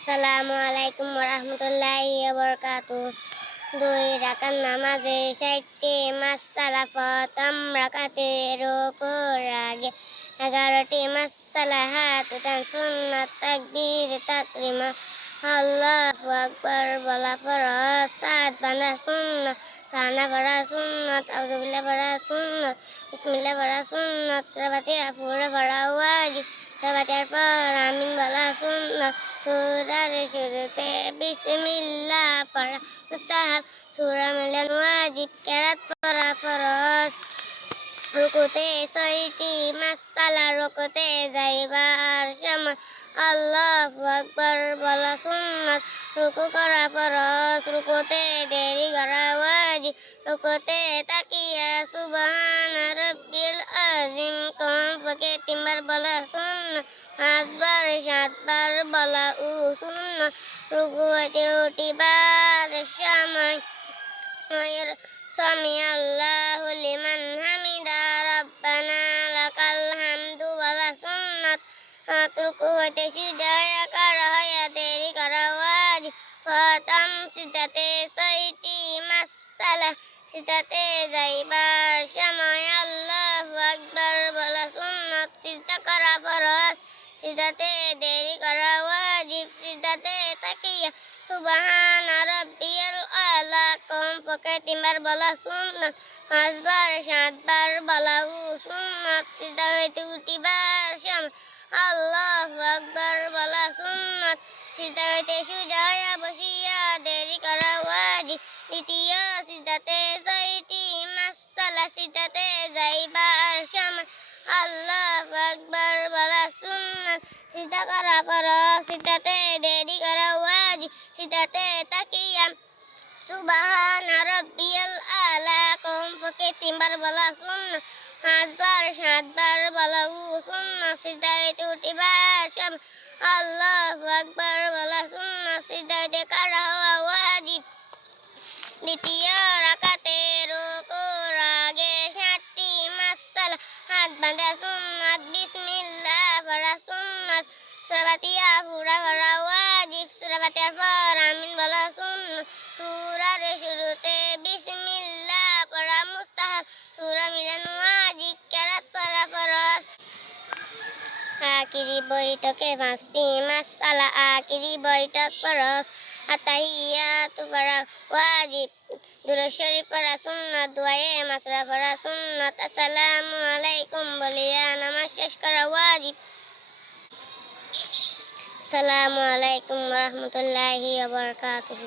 আসসালামু আলাইকুম ওরহমতুল্লাহি ওয়াবারাকাতুহু। 2 রাকাত নামাজে 60টি মাসআলা, প্রথম রাকাতে রুকুর আগে 11টি মাসআলা, হাত উঠান সুন্নাত, তাকবীর তাকরিমা, আল্লাহু আকবার বলা ফরজ, সাত বাঁধা সুন্নাত, সানা পড়া সুন্নাত, আউযুবিল্লাহ পড়া সুন্নাত, বিসমিল্লাহ পড়া সুন্নাত, সূরা ফাতিহা পুরো পড়া ওয়াজিব, সূরা ফাতিহার পর আমিন বলা সুন্নাত, সূরার শুরুতে বিসমিল্লাহ পড়া মুস্তাহাব, সূরা মিলান ওয়াজিব, কেরাত পড়া ফরজ। রুকুতে 6টি মাসআলা, রুকুতে যাইবার সময় আল্লাহু আকবার বলা সুন্নাত, রুকু করা ফরজ, রুকুতে দেরি করা ওয়াজিব, রুকুতে তাকিয়া সুবহানা রাব্বিল আযীম কমপক্ষে 3 বার বলা সুন্নাত, 5 বার 7 বার বলা সুন্নাত। রুকু হইতে উঠিবার সময় সামি আল্লাহু লিমান হামিদা, রাব্বানা লাকাল হামদু বলা সুন্নাত। রুকু হইতে সিজদা হইয়া দেরি করা ওয়াজিব। প্রথম সিজদাতে 6টি মাসআলা, সিজদাতে যাইবার সময় আল্লাহু আকবার বলা সুন্নাত, সিজদা করা ফরজ, সিজদাতে দেরি করা ওয়াজিব, সিজদাতে তাকিয়া সুবহানা রাব্বিয়াল আলা কমপক্ষে 3 বার বলা সুন্নাত, 5 বার 7 বার বলা সুন্নাত। সিজদা হইতে উঠিবার সময় আল্লাহু আকবার বলা সুন্নাত, সিজদা হইতে সোজা হইয়া বসিয়া দেরি করা ওয়াজিব। দ্বিতীয় সিজদাতে 6টি মাসআলা, সিজদাতে যাইবার সময় আল্লাহু আকবার বলা সুন্নাত, সিজদা করা ফরজ, সিজদাতে দেরি করা ওয়াজিব, সিজদাতে তাকিয়া সুবহানা রাব্বিয়াল আলা কমপক্ষে 3 বার বলা সুন্নাত, 5 বার 7 বার বলা সুন্নাত। সিজদা হইতে উঠিবার সময় আল্লাহু আকবার বলা সুন্নাত, সিজদা হইতে খাড়া হওয়া ওয়াজিব। দ্বিতীয় রাকাতে রুকুর আগে 7টি মাসআলা, হাত বাঁধা সুন্নাত, বিসমিল্লাহ পড়া সুন্নাত, সূরা ফাতিহা পুরা পড়া ওয়াজিব, সূরা ফাতিহার পর আমিন বলা সুন্নাত, সূরার শুরুতে বিসমিল্লাহ পড়া মুস্তাহাব, সূরা মিলান ওয়াজিব, কেরাত পড়া ফরজ। আখিরি বৈঠকে 5টি মাসআলা, আখিরি বৈঠক ফরজ, আত্তাহিয়াতু পড়া ওয়াজিব, দুরূদ শরীফ পড়া সুন্নাত, দুআয়ে মাসরা পড়া সুন্নাত, আসসালামু আলাইকুম বলিয়া নামাজ শেষ করা ওয়াজিব। আসসালামু আলাইকুম ওয়া রাহমাতুল্লাহি ওয়া বারাকাতুহু।